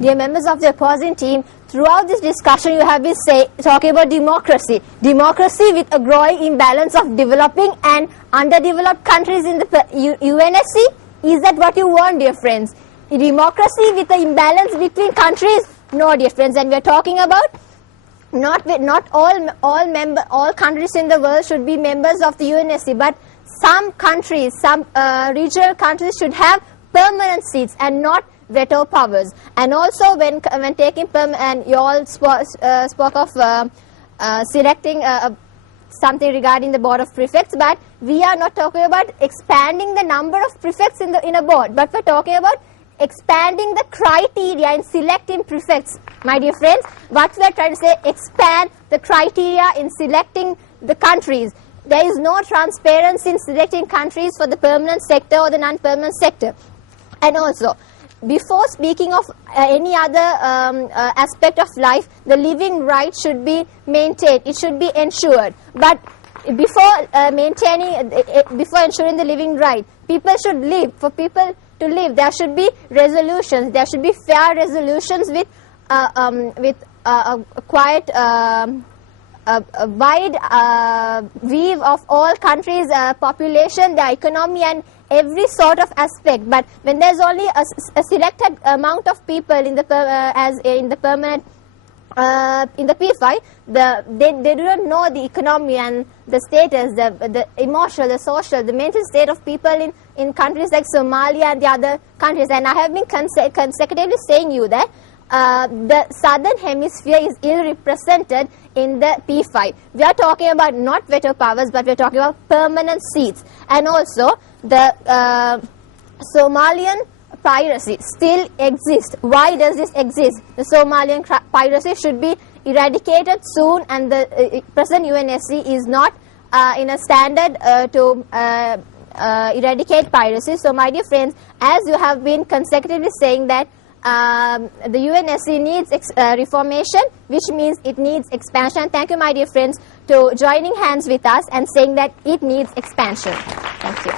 dear members of the opposing team, throughout this discussion you have been talking about democracy. Democracy with a growing imbalance of developing and underdeveloped countries in the UNSC. Is that what you want, dear friends? Democracy with an imbalance between countries? No, dear friends. And we are talking about not all countries in the world should be members of the UNSC, but some countries, some regional countries should have permanent seats and not veto powers. And also when taking and you all spoke of selecting something regarding the board of prefects, but we are not talking about expanding the number of prefects in a board, but we're talking about expanding the criteria in selecting prefects. My dear friends, what we are trying to say, expand the criteria in selecting the countries. There is no transparency in selecting countries for the permanent sector or the non-permanent sector. And also, before speaking of any other aspect of life, the living right should be maintained. It should be ensured. But before ensuring the living right, people should live. For people to live, there should be resolutions. There should be fair resolutions with quite a wide weave of all countries' population, their economy, and every sort of aspect. But when there's only a selected amount of people in the permanent in the P5, they do not know the economy and the status, the emotional, the social, the mental state of people in countries like Somalia and the other countries. And I have been consecutively saying you that the southern hemisphere is ill represented in the P5. We are talking about not veto powers, but we are talking about permanent seats. And also the Somalian piracy still exists. Why does this exist? The Somalian piracy should be eradicated soon, and the present UNSC is not in a standard to eradicate piracy. So my dear friends, as you have been consecutively saying that the UNSC needs reformation, which means it needs expansion. Thank you, my dear friends, to joining hands with us and saying that it needs expansion. Thank you.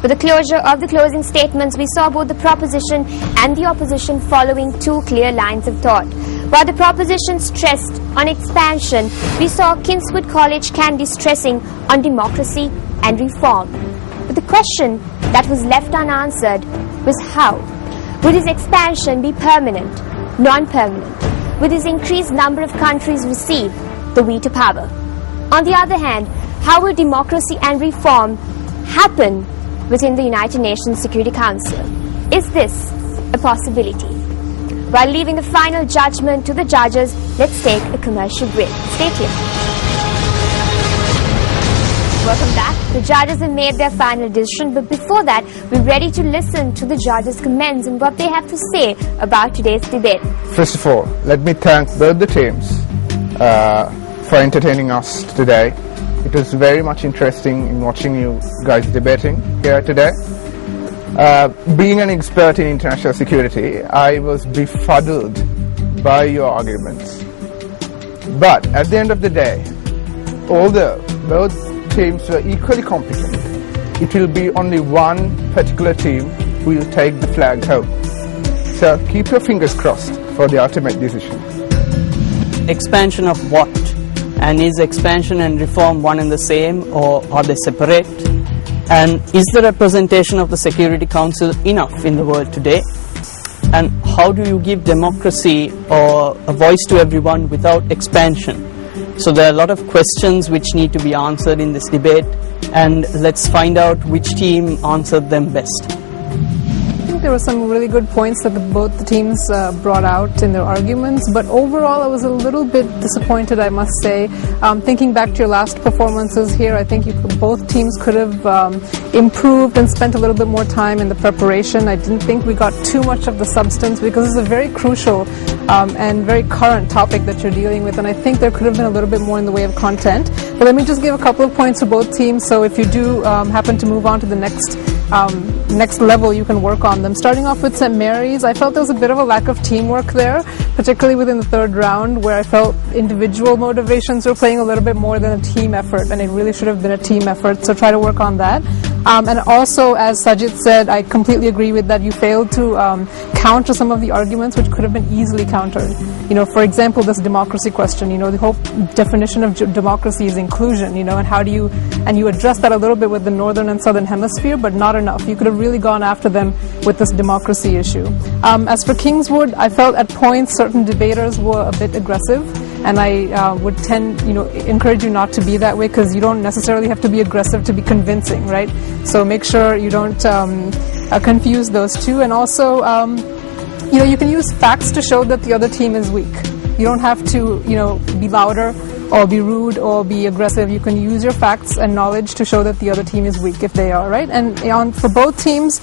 With the closure of the closing statements, we saw both the proposition and the opposition following two clear lines of thought. While the proposition stressed on expansion, we saw Kingswood College Kandy stressing on democracy and reform. But the question that was left unanswered was how? Would this expansion be permanent, non-permanent? Would this increased number of countries receive the veto power? On the other hand, how will democracy and reform happen within the United Nations Security Council? Is this a possibility? While leaving the final judgment to the judges, let's take a commercial break. Stay tuned. Welcome back. The judges have made their final decision, but before that, we're ready to listen to the judges' comments and what they have to say about today's debate. First of all, let me thank both the teams for entertaining us today. It was very much interesting in watching you guys debating here today. Being an expert in international security, I was befuddled by your arguments. But at the end of the day, although both teams were equally competent, it will be only one particular team who will take the flag home. So keep your fingers crossed for the ultimate decision. Expansion of what? And is expansion and reform one and the same, or are they separate? And is the representation of the Security Council enough in the world today? And how do you give democracy or a voice to everyone without expansion? So there are a lot of questions which need to be answered in this debate, and let's find out which team answered them best. I think there were some really good points that both the teams brought out in their arguments, but overall I was a little bit disappointed, I must say. Thinking back to your last performances here, I think both teams could have improved and spent a little bit more time in the preparation. I didn't think we got too much of the substance, because it's a very crucial and very current topic that you're dealing with, and I think there could have been a little bit more in the way of content. But let me just give a couple of points to both teams, so if you do happen to move on to the next level, you can work on them. Starting off with St. Mary's, I felt there was a bit of a lack of teamwork there, particularly within the third round, where I felt individual motivations were playing a little bit more than a team effort, and it really should have been a team effort, so try to work on that. And also, as Sajid said, I completely agree with that. You failed to counter some of the arguments which could have been easily countered. You know, for example, this democracy question. You know, the whole definition of democracy is inclusion. You know, and how do you address that a little bit with the northern and southern hemisphere, but not enough. You could have really gone after them with this democracy issue. As for Kingswood, I felt at points certain debaters were a bit aggressive. And I would encourage you not to be that way, because you don't necessarily have to be aggressive to be convincing, right? So make sure you don't confuse those two. And also, you can use facts to show that the other team is weak. You don't have to, be louder or be rude or be aggressive. You can use your facts and knowledge to show that the other team is weak if they are, right? And for both teams,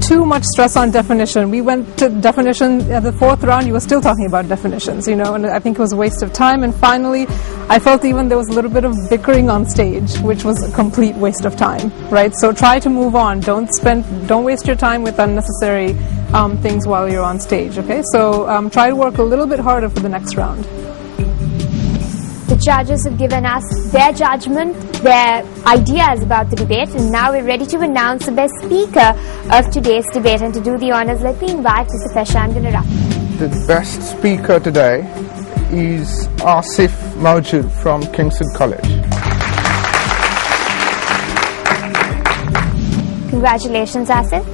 too much stress on definition. We went to definition at the fourth round, you were still talking about definitions, and I think it was a waste of time. And finally, I felt even there was a little bit of bickering on stage, which was a complete waste of time, right? So try to move on. Don't waste your time with unnecessary things while you're on stage, okay? So try to work a little bit harder for the next round. The judges have given us their judgment, their ideas about the debate, and now we're ready to announce the best speaker of today's debate. And to do the honors, let me invite Mr. Feshan Gunara. The best speaker today is Asif Maujud from Kingswood College. Congratulations, Asif.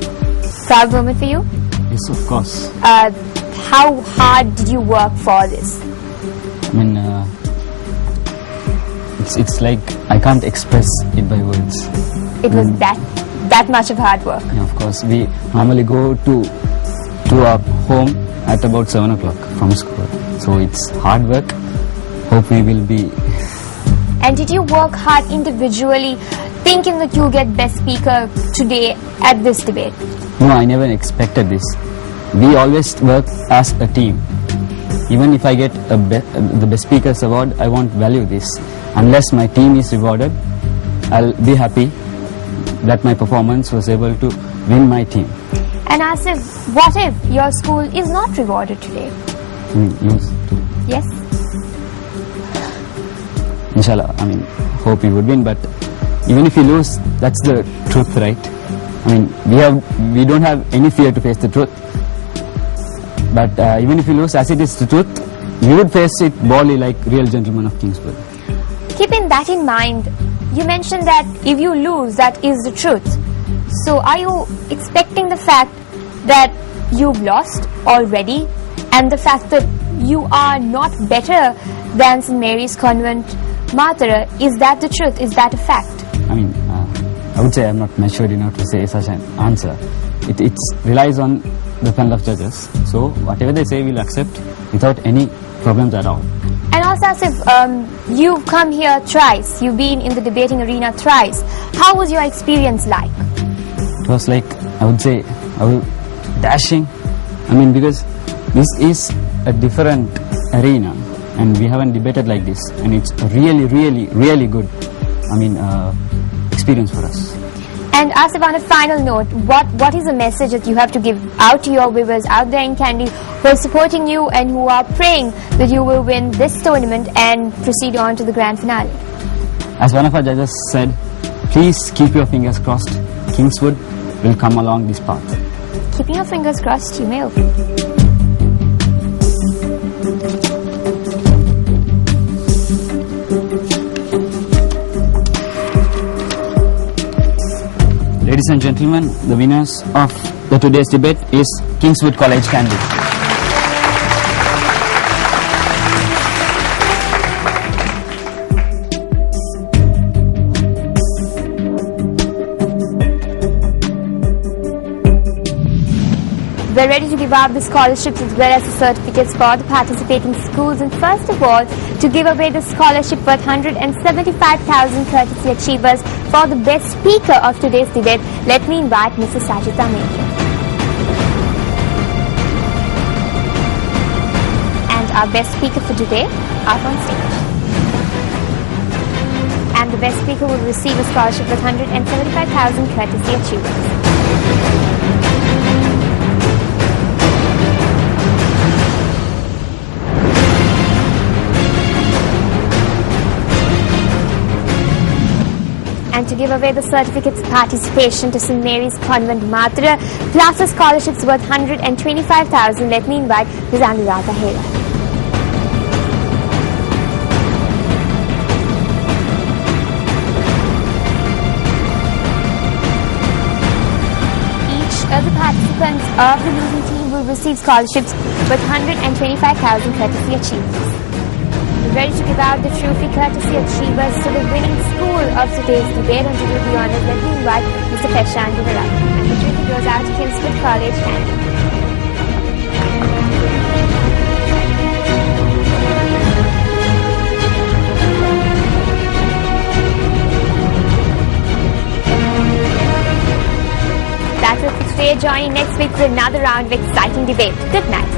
Proud moment for you. Yes, of course. How hard did you work for this? I mean, it's like I can't express it by words. It was that much of hard work. Yeah, of course, we normally go to our home at about 7 o'clock from school. So it's hard work. Hope we will be. And did you work hard individually, thinking that you'll get best speaker today at this debate? No, I never expected this. We always work as a team. Even if I get the Best Speakers Award, I won't value this. Unless my team is rewarded, I'll be happy that my performance was able to win my team. And Asif, what if your school is not rewarded today? Lose. Yes? Inshallah, I mean, hope we would win, but even if you lose, that's the truth, right? I mean, we don't have any fear to face the truth. But even if you lose, as it is the truth, we would face it boldly like real gentlemen of Kingswood. Keeping that in mind, you mentioned that if you lose, that is the truth. So are you expecting the fact that you've lost already, and the fact that you are not better than St. Mary's Convent, Mathura, is that the truth? Is that a fact? I mean, I would say I'm not matured enough to say such an answer. It relies on the panel of judges. So whatever they say, we'll accept without any problems at all. And also, Asif, you've come here thrice. You've been in the debating arena thrice. How was your experience like? It was like, I would say, dashing. I mean, because this is a different arena and we haven't debated like this, and it's a really, really, really good, experience for us. And Asif, on a final note, what is the message that you have to give out to your viewers out there in Kandy who are supporting you and who are praying that you will win this tournament and proceed on to the grand finale? As one of our judges said, please keep your fingers crossed. Kingswood will come along this path. Keeping your fingers crossed, you may. Ladies and gentlemen, the winners of today's debate is Kingswood College, Kandy. We're ready to give out the scholarships as well as the certificates for the participating schools, and first of all, to give away the scholarship worth 175,000 courtesy achievers for the best speaker of today's debate, let me invite Mrs. Sajida Major. And our best speaker for today, up on stage. And the best speaker will receive a scholarship worth 175,000 courtesy achievers. And to give away the certificates of participation to St. Mary's Convent, Mathura, plus a scholarships worth 125,000. Let me invite Ms. Anuradha Hera. Of the participants of the losing team will receive scholarships worth 125,000 courtesy achievers. We're ready to give out the trophy courtesy achievers to the winning school of today's debate, and to do the honors, let me invite Mr. Peshan Gunaratnam. And the trophy goes out to Kingsford College, London. That's it for today. Join in next week for another round of exciting debate. Good night.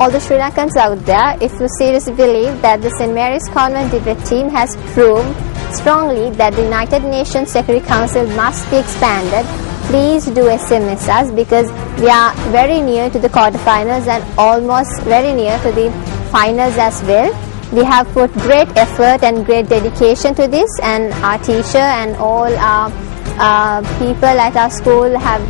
All the Sri Lankans out there, if you seriously believe that the St. Mary's Convent debate team has proved strongly that the United Nations Security Council must be expanded, please do SMS us, because we are very near to the quarterfinals and almost very near to the finals as well. We have put great effort and great dedication to this, and our teacher and all our people at our school have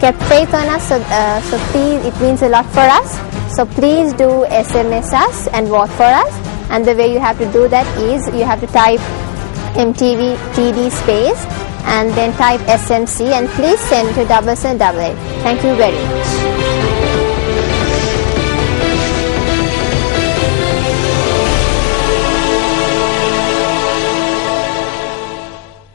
kept faith on us. So please, it means a lot for us. So please do SMS us and vote for us. And the way you have to do that is you have to type MTV TD space and then type SMC, and please send to 7788. Thank you very much.